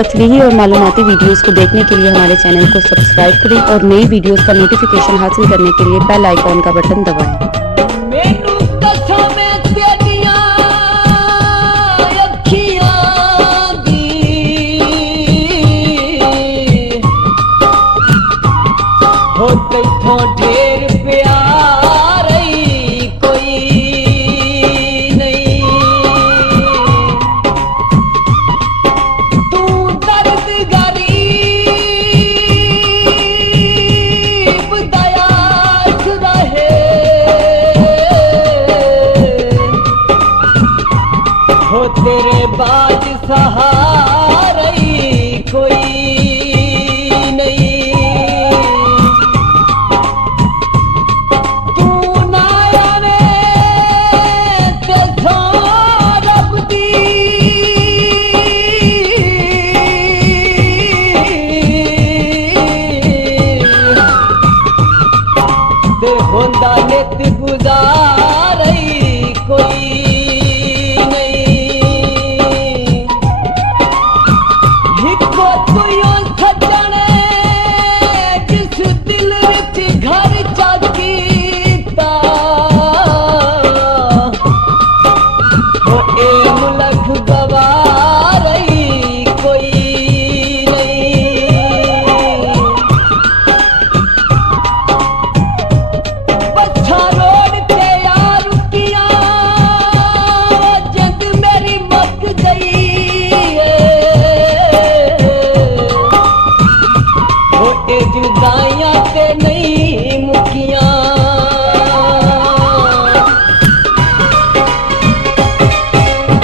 तफरीही और मालूमाती वीडियोस को देखने के लिए हमारे चैनल को सब्सक्राइब करें और नई वीडियोस का नोटिफिकेशन हासिल करने के लिए बेल आइकॉन का बटन दबाएं। ढेर प्यार कोई नहीं, तू दर्द गरीब दयाल रहे, हो तेरे बाद सहारा कोई नहीं। होंदा नित गुजार कोई नहीं, हिको तुयो सजण जिस दिल विच घर चाकीता, हो ए मुलक गवार कोई जुदाइयां ते नहीं मुकियां,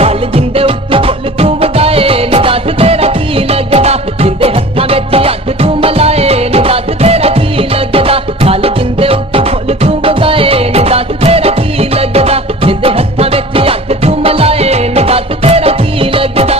गल जिंदे उत्ते फुल तू वगाए नी दस तेरा की लगदा, जिंदे हत्थां विच हत्थ तू मलाए नी दस तेरा की लगदा, गल जिंदे उत्ते फुल तू वगाए नी दस तेरा की लगदा, जिंदे हत्थां विच हत्थ तू मलाए नी दस तेरा की लगदा।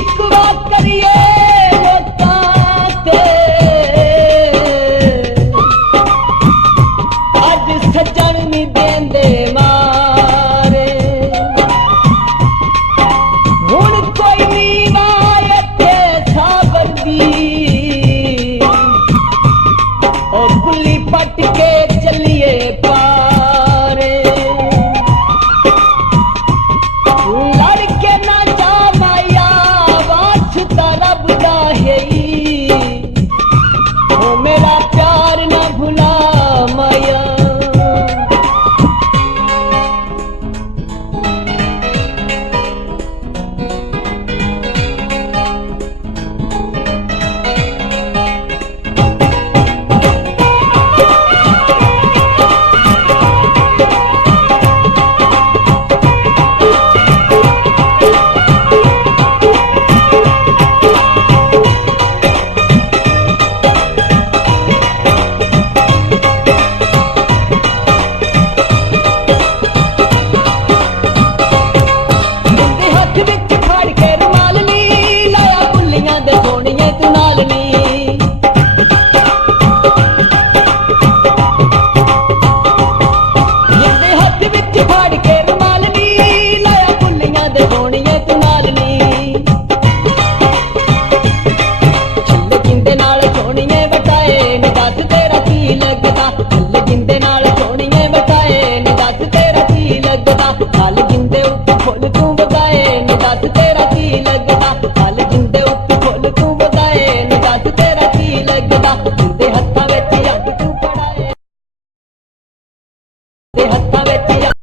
ਸ਼ਿਕਵਾ